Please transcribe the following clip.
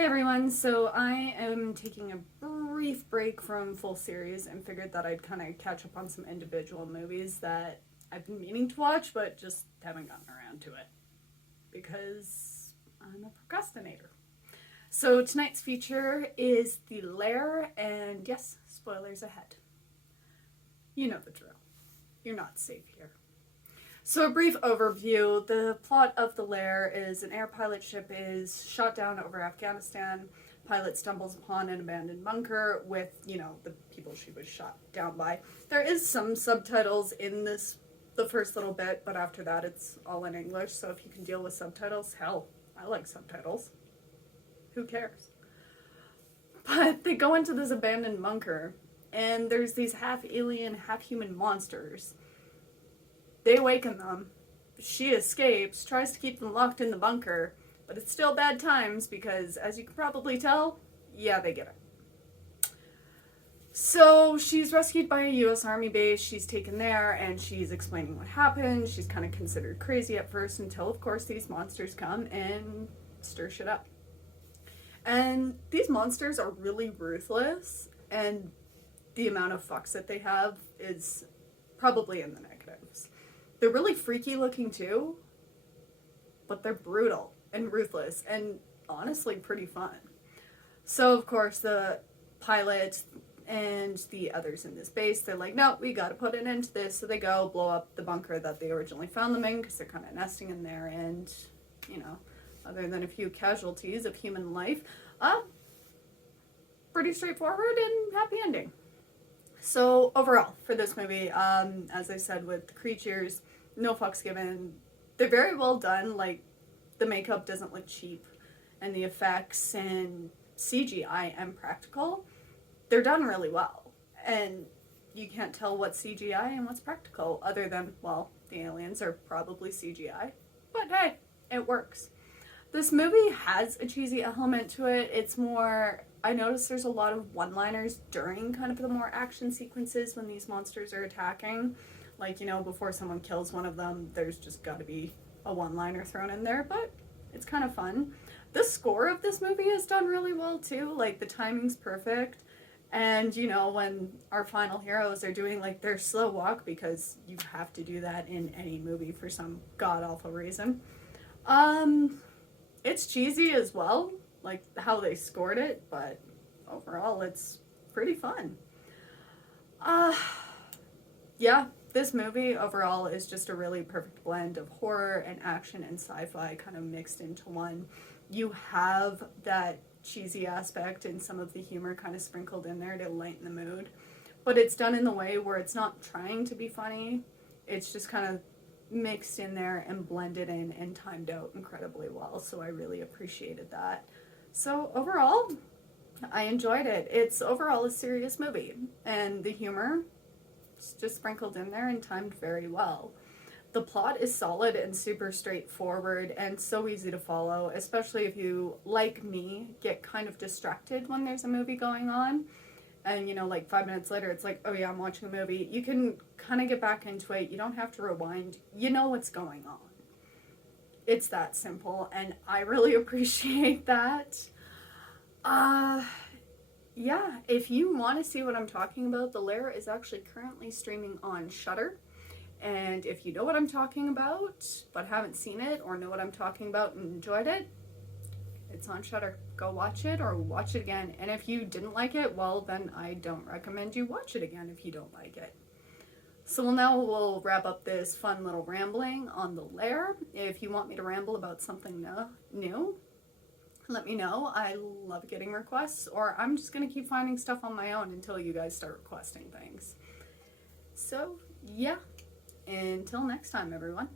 Hey everyone, so I am taking a brief break from full series and figured that I'd kind of catch up on some individual movies that I've been meaning to watch but just haven't gotten around to it because I'm a procrastinator. So tonight's feature is The Lair, and yes, spoilers ahead. You know the drill. You're not safe here. So a brief overview. The plot of The Lair is an air pilot ship is shot down over Afghanistan. Pilot stumbles upon an abandoned bunker with, the people she was shot down by. There is some subtitles in the first little bit, but after that it's all in English. So if you can deal with subtitles, hell, I like subtitles. Who cares? But they go into this abandoned bunker, and there's these half-alien, half-human monsters. They awaken them. She escapes, tries to keep them locked in the bunker, but it's still bad times because, as you can probably tell, yeah, they get it. So she's rescued by a U.S. Army base. She's taken there, and she's explaining what happened. She's kind of considered crazy at first until, of course, these monsters come and stir shit up. And these monsters are really ruthless, and the amount of fucks that they have is probably in the negatives. They're really freaky looking too, but they're brutal and ruthless and honestly pretty fun. So of course the pilot and the others in this base, they're like, no, we gotta put an end to this. So they go blow up the bunker that they originally found them in because they're kind of nesting in there, and other than a few casualties of human life, pretty straightforward and happy ending. So overall, for this movie, as I said, with the creatures, no fucks given. They're very well done. Like, the makeup doesn't look cheap, and the effects and CGI and practical, they're done really well. And you can't tell what's CGI and what's practical, other than, well, the aliens are probably CGI. But hey, it works. This movie has a cheesy element to it. It's more, I noticed there's a lot of one-liners during kind of the more action sequences when these monsters are attacking. Like, before someone kills one of them, there's just got to be a one-liner thrown in there, but it's kind of fun. The score of this movie is done really well too. Like, the timing's perfect. And, when our final heroes are doing, like, their slow walk, because you have to do that in any movie for some god-awful reason. It's cheesy as well, like how they scored it, but overall it's pretty fun. Yeah, this movie overall is just a really perfect blend of horror and action and sci-fi kind of mixed into one. You have that cheesy aspect and some of the humor kind of sprinkled in there to lighten the mood, but it's done in the way where it's not trying to be funny. It's just kind of mixed in there and blended in and timed out incredibly well, so I really appreciated that. So overall, I enjoyed it. It's overall a serious movie, and the humor is just sprinkled in there and timed very well. The plot is solid and super straightforward and so easy to follow, especially if you, like me, get kind of distracted when there's a movie going on. And, like 5 minutes later, it's like, oh yeah, I'm watching a movie. You can kind of get back into it. You don't have to rewind. You know what's going on. It's that simple, and I really appreciate that. Yeah, if you want to see what I'm talking about, The Lair is actually currently streaming on Shudder. And if you know what I'm talking about, but haven't seen it, or know what I'm talking about and enjoyed it, it's on Shudder. Go watch it or watch it again. And if you didn't like it, well, then I don't recommend you watch it again if you don't like it. So we'll wrap up this fun little rambling on The Lair. If you want me to ramble about something new, let me know. I love getting requests, or I'm just going to keep finding stuff on my own until you guys start requesting things. So, yeah. Until next time, everyone.